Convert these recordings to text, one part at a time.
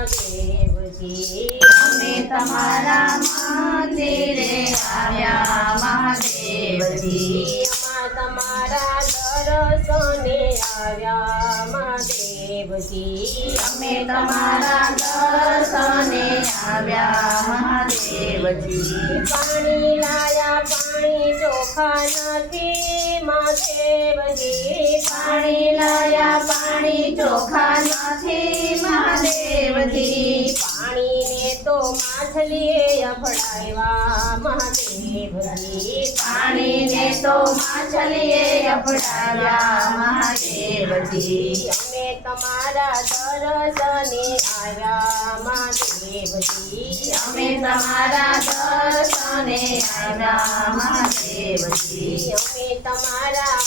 મહાદેવજી અમે તમારા મંદિરે આવ્યા મહાદેવજી અમા તમારા દર્શને આવ્યા મહાદેવજી અમે તમારા દર્શને આવ્યા મહાદેવજી પાણી લાયા પાણી ચોખા નથી મહાદેવજી પાણી લાયા પાણી ચોખા નથી મહાદેવજી પાણીને તો માછલીએ અફડાવ્યા મહાદેવજી પાણીને તો માછલીએ અપડાવ્યા મહાદેવજી અમે તમારા દર્શને આવ્યા મહાદેવજી અમે તમારા દર્શને આવ્યા મહાદેવજી અમે તમારા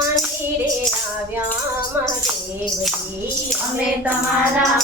મંદિરે આવ્યા મહાદેવજી અમે તમારા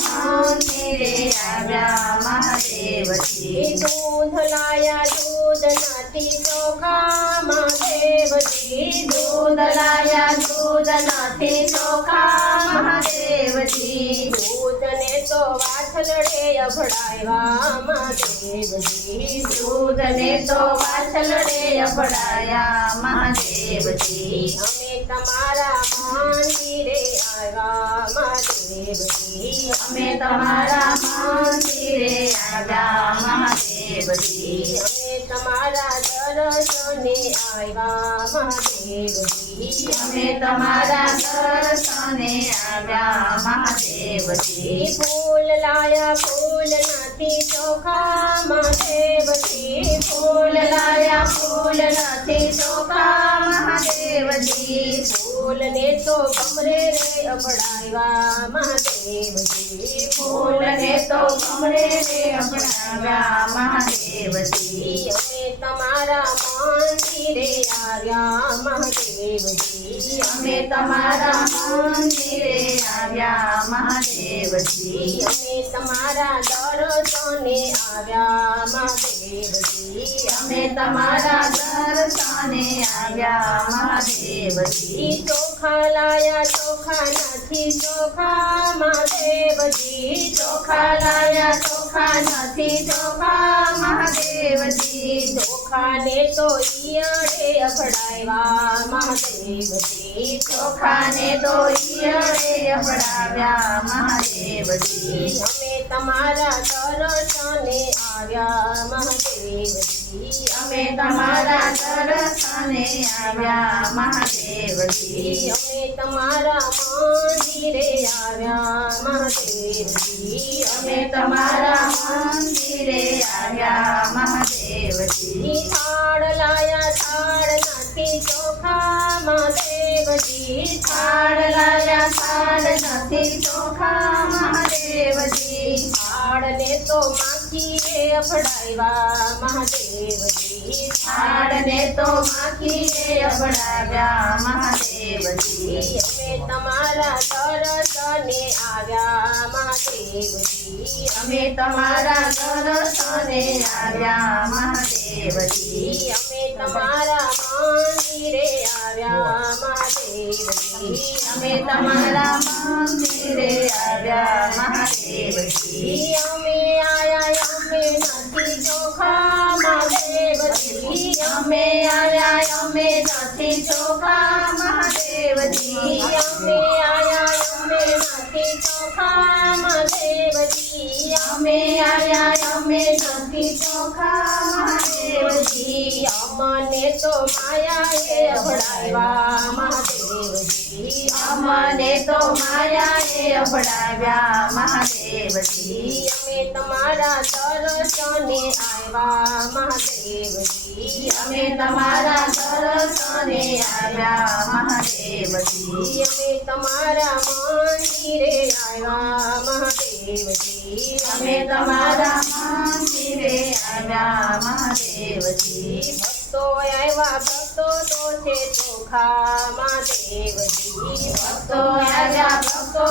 મંદિરે આવ્યા મહાદેવજી દૂધ લાયા દૂધ નથી ચોખા મહાદેવજી દૂધ લાયા દૂધ નથી ચોખા મહાદેવજી દૂધને તો વાછલડે અભડાવ્યા મહાદેવજી દૂધને તો વાછલડે અપડાયા મહાદેવજી અમે તમારા મંદિરે આવ્યા મહાદેવજી અમે તમારા મંદિરે આવ્યા મહાદેવજી અમે તમારા દર્શને આવ્યા મહાદેવજી અમે તમારા દર્શને આવ્યા મહાદેવજી ફૂલ લાયા ફૂલ નથી ચોખા મહાદેવજી ફૂલ લાયા ફૂલ નથી ચોખા મહાદેવજી ફૂલને તો કમરે રે અપડાવ્યા મહાદેવજી ફૂલને તો કમરે રે અપનાવ્યા મહાદેવજી અમે તમારા મંદિરે આવ્યા મહાદેવજી અમે તમારા મંદિરે આવ્યા મહાદેવજી અમે તમારા દર્શને આવ્યા મહાદેવજી અમે તમારા દર્શને આવ્યા મહાદેવજી ચોખા લાયા ચોખા નથી ચોખા મહાદેવજી ચોખા લાયા ચોખા નથી ચોખા મહાદેવજી ચોખાને તો ઈયળે અફડાવ્યા મહાદેવજી ચોખાને તો ઈયળે અપડાવ્યા મહાદેવજી અમે તમારા દર્શને આવ્યા મહાદેવજી અમે તમારા દર્શને આવ્યા મહાદેવજી અમે તમારા મંદિરે આવ્યા મહાદેવજી અમે તમારા મંદિરે આવ્યા મહાદેવજી થાળ લાયા થાળ નથી ચોખા મહાદેવજી થાળ લાયા થાળ નથી ચોખા મહાદેવજી થાળને તો માખીએ અફડાવ્યા મહાદેવજી થાળને તો માખીએ અપડાવ્યા મહાદેવજી અમે તમારા દર્શને આવ્યા મહાદેવજી અમે તમારા દર્શને આવ્યા મહાદેવજી અમે તમારા મંદિરે આવ્યા મહાદેવજી અમે તમારા મંદિરે આવ્યા મહાદેવજી અમે આયા અમે નથી ચોખા મહાદેવજી અમે આવ્યા અમે નથી ચોખા મહાદેવજી અમે આયા અમે નથી ચોખા મહાદેવજી અમે આવ્યા અમે નથી ચોખા મહાદેવજી અમને તો માયાએ અભડાવ્યા મહાદેવજી અમને તો માયાએ અપડાવ્યા મહાદેવજી અમે તમારા દર્શને આવ્યા મહાદેવજી અમે તમારા દર્શને આવ્યા મહાદેવજી અમે તમારા મંદિરે આવ્યા મહાદેવજી અમે તમારા મંદિરે આવ્યા મહાદેવજી ભક્તો આવ્યા ભક્તો તો છે ચોખા મહાદેવજી ભક્તો આવ્યા ભક્તો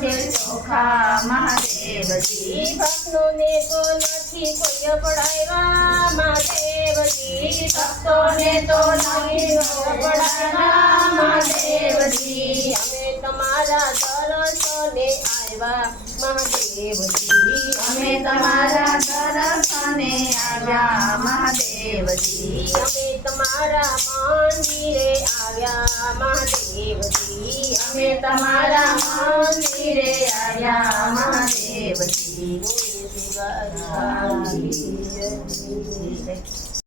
છે ચોખા મહાદેવજી ભક્તોને તો નથી કોઈ પડાવ્યા મહાદેવજી ભક્તોને તો નથી પડાવ્યા મહાદેવજી અમે તમારા દર્શને દર્શને આવ્યા મહાદેવજી અમે તમારા દર્શને આવ્યા મહાદેવજી અમે તમારા મંદિરે આવ્યા મહાદેવજી અમે તમારા મંદિરે આવ્યા મહાદેવજી બોલીએ શ્રી